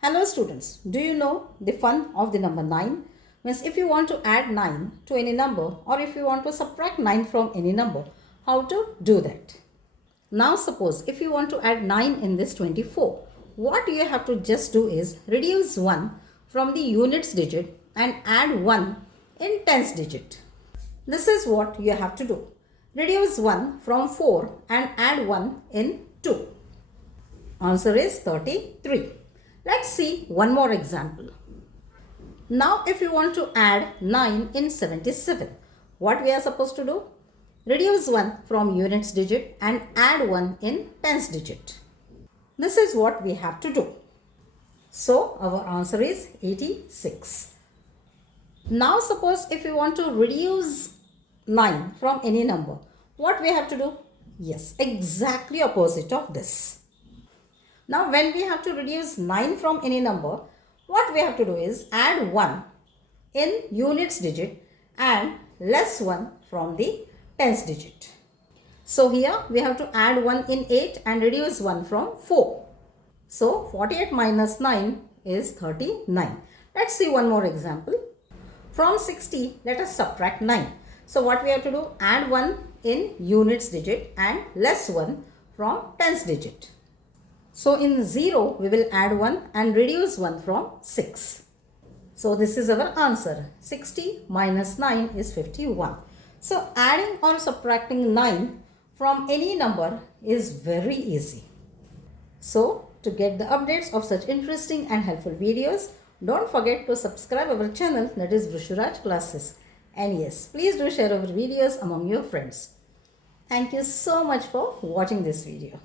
Hello students, do you know the fun of the number 9? Means if you want to add 9 to any number or if you want to subtract 9 from any number, how to do that? Now suppose if you want to add 9 in this 24, what you have to just do is reduce 1 from the units digit and add 1 in tens digit. This is what you have to do. Reduce 1 from 4 and add 1 in 2. Answer is 33. Let's see one more example. Now if you want to add 9 in 77, what we are supposed to do? Reduce 1 from units digit and add 1 in tens digit. This is what we have to do. So our answer is 86. Now suppose if you want to reduce 9 from any number, what we have to do? Yes, exactly opposite of this. Now when we have to reduce 9 from any number, what we have to do is add 1 in units digit and less 1 from the tens digit. So here we have to add 1 in 8 and reduce 1 from 4. So 48 minus 9 is 39. Let's see one more example. From 60, let us subtract 9. So what we have to do? Add 1 in units digit and less 1 from tens digit. So in 0, we will add 1 and reduce 1 from 6. So this is our answer. 60 minus 9 is 51. So adding or subtracting 9 from any number is very easy. So to get the updates of such interesting and helpful videos, don't forget to subscribe our channel, that is Vrushuraj classes. And yes, please do share our videos among your friends. Thank you so much for watching this video.